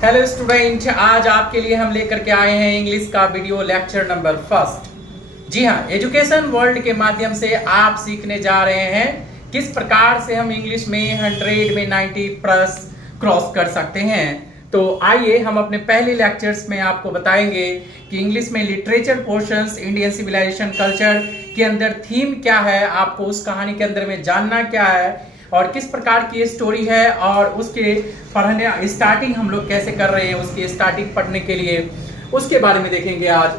Hello student, आज आपके लिए हम लेकर के आए हैं इंग्लिश का वीडियो लेक्चर नंबर फर्स्ट। जी हाँ, एजुकेशन वर्ल्ड के माध्यम से आप सीखने जा रहे हैं किस प्रकार से हम इंग्लिश में 100 में 90 प्लस क्रॉस कर सकते हैं। तो आइए हम अपने पहले लेक्चर्स में आपको बताएंगे कि इंग्लिश में literature portions, Indian civilization culture के अंदर थीम क्या है, आपको उस कहानी के अंदर में जानना क्या है और किस प्रकार की स्टोरी है और उसके पढ़ने स्टार्टिंग हम लोग कैसे कर रहे हैं, उसकी स्टार्टिंग पढ़ने के लिए उसके बारे में देखेंगे आज।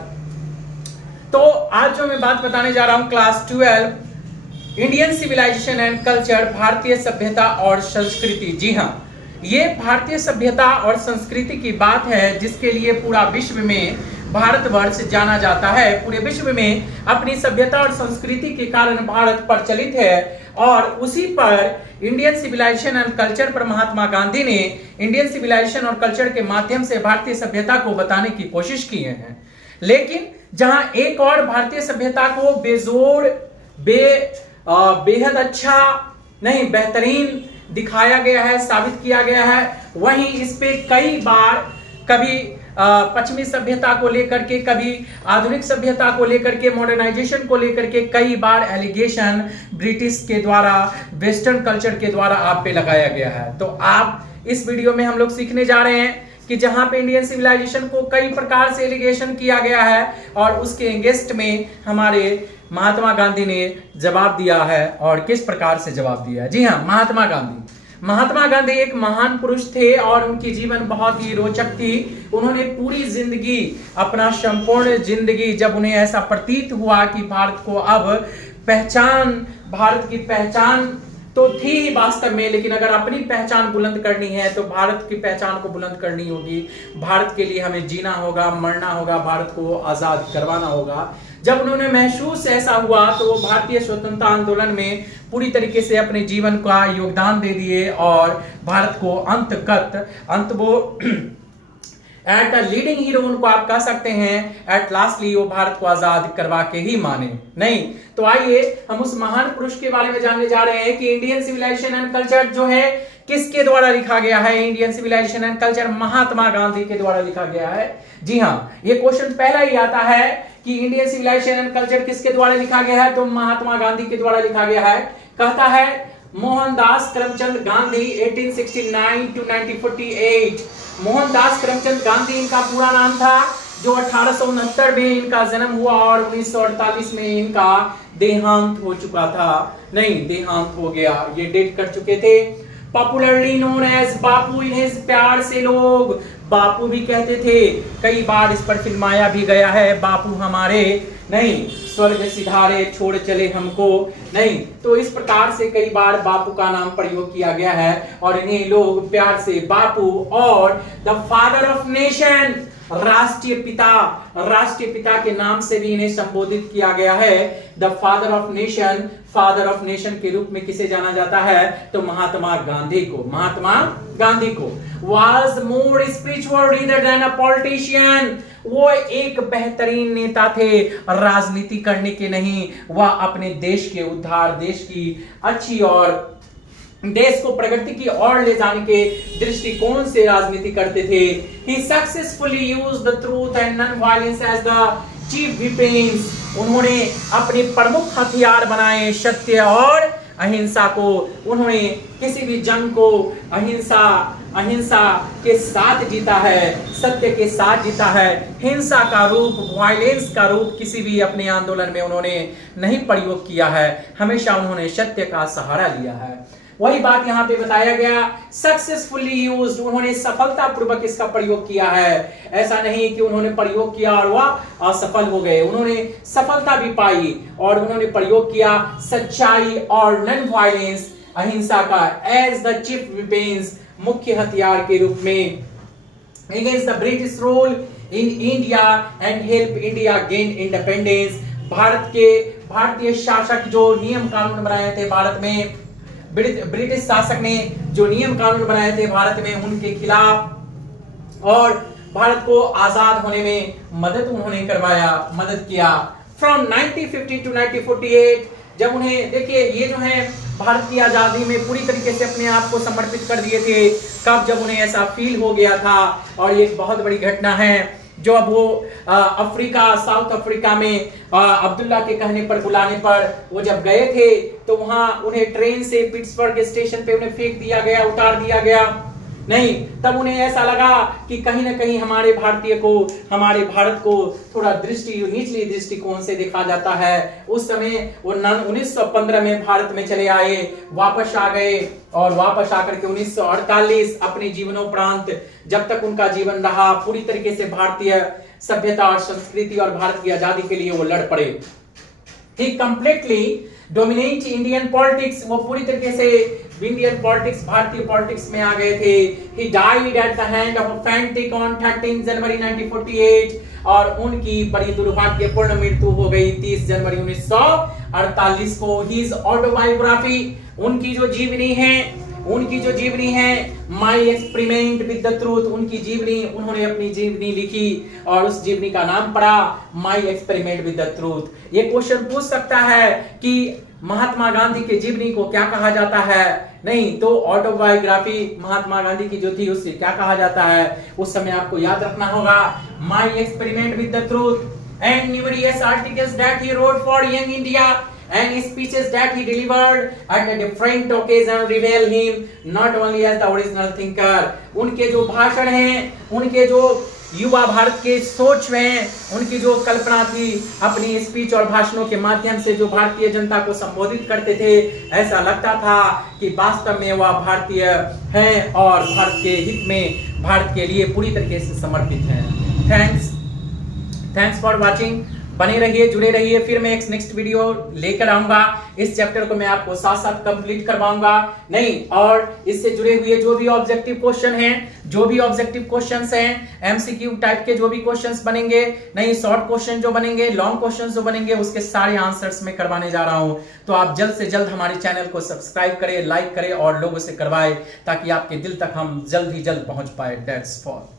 तो आज जो मैं बात बताने जा रहा हूं class 12 Indian civilization and culture, भारतीय सभ्यता और संस्कृति। जी हाँ, ये भारतीय सभ्यता और संस्कृति की बात है जिसके लिए पूरा विश्व में भारतवर्ष जाना जाता है। पूरे विश्व में अपनी सभ्यता और संस्कृति के कारण भारत प्रचलित है और उसी पर इंडियन सिविलाइजेशन एंड कल्चर पर महात्मा गांधी ने इंडियन सिविलाइजेशन और कल्चर के माध्यम से भारतीय सभ्यता को बताने की कोशिश की है। लेकिन जहां एक और भारतीय सभ्यता को बेजोड़ बेहद अच्छा नहीं बेहतरीन दिखाया गया है, साबित किया गया है, वहीं इस पे कई बार कभी पश्चिमी सभ्यता को लेकर के, कभी आधुनिक सभ्यता को लेकर के, मॉडर्नाइजेशन को लेकर के कई बार एलिगेशन ब्रिटिश के द्वारा, वेस्टर्न कल्चर के द्वारा आप पे लगाया गया है। तो आप इस वीडियो में हम लोग सीखने जा रहे हैं कि जहां पे इंडियन सिविलाइजेशन को कई प्रकार से एलिगेशन किया गया है और उसके अगेंस्ट में हमारे महात्मा गांधी ने जवाब दिया है और किस प्रकार से जवाब दिया है। जी हाँ, महात्मा गांधी एक महान पुरुष थे और उनकी जीवन बहुत ही रोचक थी। उन्होंने पूरी जिंदगी, अपना संपूर्ण जिंदगी, जब उन्हें ऐसा प्रतीत हुआ कि भारत को अब भारत की पहचान तो थी ही वास्तव में, लेकिन अगर अपनी पहचान बुलंद करनी है तो भारत की पहचान को बुलंद करनी होगी। भारत के लिए हमें जीना होगा, मरना होगा, भारत को आजाद करवाना होगा। जब उन्होंने महसूस ऐसा हुआ तो वो भारतीय स्वतंत्रता आंदोलन में पूरी तरीके से अपने जीवन का योगदान दे दिए और भारत को वो एट अ लीडिंग हीरो उनको आप कह सकते हैं, एट लास्टली वो भारत को आजाद करवा के ही माने नहीं। तो आइए हम उस महान पुरुष के बारे में जानने जा रहे हैं कि इंडियन सिविलाइजेशन एंड कल्चर जो है किसके द्वारा लिखा गया है। Indian civilization and culture Mahatma Gandhi के द्वारा लिखा गया है। जी हाँ, ये क्वेश्चन पहला ही आता है कि इंडियन सिविलाइजेशन एंड कल्चर किसके द्वारा लिखा गया है, तो महात्मा गांधी के द्वारा लिखा गया है। कहता है मोहनदास करमचंद गांधी 1869 to 1948। मोहनदास करमचंद गांधी इनका पूरा नाम था, जो 1869 में इनका जन्म हुआ और 1948 में इनका देहांत हो चुका था। नहीं, देहांत हो गया, ये डेट कर चुके थे। पॉपुलरली नोन एज बापू, इन्हें प्यार से लोग बापू भी कहते थे। कई बार इस पर फिल्माया भी गया है, बापू हमारे नहीं स्वर्ग सिधारे छोड़ चले हमको नहीं। तो इस प्रकार से कई बार बापू का नाम प्रयोग किया गया है और इन्हें लोग प्यार से बापू और द फादर ऑफ नेशन, राष्ट्रीय पिता के नाम से भी इन्हें संबोधित किया गया है। द फादर ऑफ नेशन के रूप में किसे जाना जाता है, तो महात्मा गांधी को was more spiritual leader than a politician। वो एक बेहतरीन नेता थे, राजनीति करने के नहीं, वह अपने देश के उद्धार, देश की अच्छी और देश को प्रगति की ओर ले जाने के दृष्टिकोण से राजनीति करते थे। He successfully used the truth and non-violence as the chief weapons। उन्होंने अपने प्रमुख हथियार बनाए सत्य और अहिंसा को। उन्होंने किसी भी जंग को अहिंसा के साथ जीता है, सत्य के साथ जीता है। हिंसा का रूप, वायलेंस का रूप किसी भी अपने आंदोलन में उन्होंने नहीं प्रयोग किया है, हमेशा उन्होंने सत्य का सहारा लिया है। वही बात यहाँ पे बताया गया, सक्सेसफुली यूज्ड, उन्होंने सफलतापूर्वक इसका प्रयोग किया है। ऐसा नहीं कि उन्होंने प्रयोग किया और वह असफल हो गए, उन्होंने सफलता भी पाई और उन्होंने प्रयोग किया सच्चाई और नॉन वायलेंस, अहिंसा का एज द चीफ वेपन्स, मुख्य हथियार के रूप में, against the British rule in India and help India gain independence. भारतीय शासक जो नियम कानून बनाए थे भारत में, ब्रिटिश शासक ने जो नियम कानून बनाए थे भारत में, उनके खिलाफ और भारत को आजाद होने में मदद किया। फ्रॉम 1950 to 1948, जब उन्हें देखिए ये जो है भारत की आजादी में पूरी तरीके से अपने आप को समर्पित कर दिए थे, कब जब उन्हें ऐसा फील हो गया था। और ये एक बहुत बड़ी घटना है जो अब वो अफ्रीका, साउथ अफ्रीका में अब्दुल्ला के कहने पर, बुलाने पर वो जब गए थे तो वहां उन्हें ट्रेन से पिट्सबर्ग स्टेशन पे उन्हें फेंक दिया गया, उतार दिया गया। नहीं, तब उन्हें ऐसा लगा कि कहीं ना कहीं हमारे भारतीय को, हमारे भारत को थोड़ा निचली दृष्टिकोण से देखा जाता है। उस समय वो 1915 में भारत में चले आए, वापस आ गए और वापस आकर के 1948 अपने जीवनोपरांत जब तक उनका जीवन रहा पूरी तरीके से भारतीय सभ्यता और संस्कृति और भारत की आजादी के लिए वो लड़ पड़े। ही कंप्लीटली डोमिनेट इंडियन पॉलिटिक्स, वो पूरी तरीके से इंडियन पॉलिटिक्स, भारतीय पॉलिटिक्स में आ गए थे। He died at the hand of a fanatic on 13 January 1948 और उनकी बड़ी दुर्भाग्यपूर्ण मृत्यु हो गई 30 जनवरी 1948 को। ही इज ऑटोबायोग्राफी, उनकी जो जीवनी है my experiment with the truth, उनकी जीवनी, उन्होंने अपनी जीवनी लिखी और उस जीवनी का नाम पड़ा my experiment with the truth. ये क्वेश्चन पूछ सकता है कि महात्मा गांधी के जीवनी को क्या कहा जाता है? नहीं तो ऑटोबायोग्राफी महात्मा गांधी की जो थी उससे क्या कहा जाता है? उस समय आपको याद रखना होगा my experiment with the truth and numerous articles that he wrote for young India and speeches that he delivered at a different occasion reveal him not only as the original thinker। उनके जो भाषण हैं, उनके जो युवा भारत के सोच में उनकी जो कल्पना थी, अपनी स्पीच और भाषणों के माध्यम से जो भारतीय जनता को संबोधित करते थे, ऐसा लगता था कि वास्तव में वह भारतीय हैं और भारत के हित में, भारत के लिए पूरी तरीके से समर्पित हैं। Thanks for watching. बने रहिए, जुड़े रहिए, फिर मैं एक नेक्स्ट वीडियो लेकर आऊंगा। इस चैप्टर को मैं आपको साथ साथ कंप्लीट करवाऊंगा। नहीं, और इससे जुड़े हुए जो भी ऑब्जेक्टिव क्वेश्चन हैं, जो भी ऑब्जेक्टिव क्वेश्चंस हैं, एमसीक्यू टाइप के जो भी क्वेश्चंस बनेंगे, नहीं शॉर्ट क्वेश्चन जो बनेंगे, लॉन्ग क्वेश्चन जो बनेंगे, उसके सारे आंसर्स मैं करवाने जा रहा हूं। तो आप जल्द से जल्द हमारे चैनल को सब्सक्राइब करें, लाइक करें और लोगों से करवाएं ताकि आपके दिल तक हम जल्द ही जल्द पहुंच पाए। That's for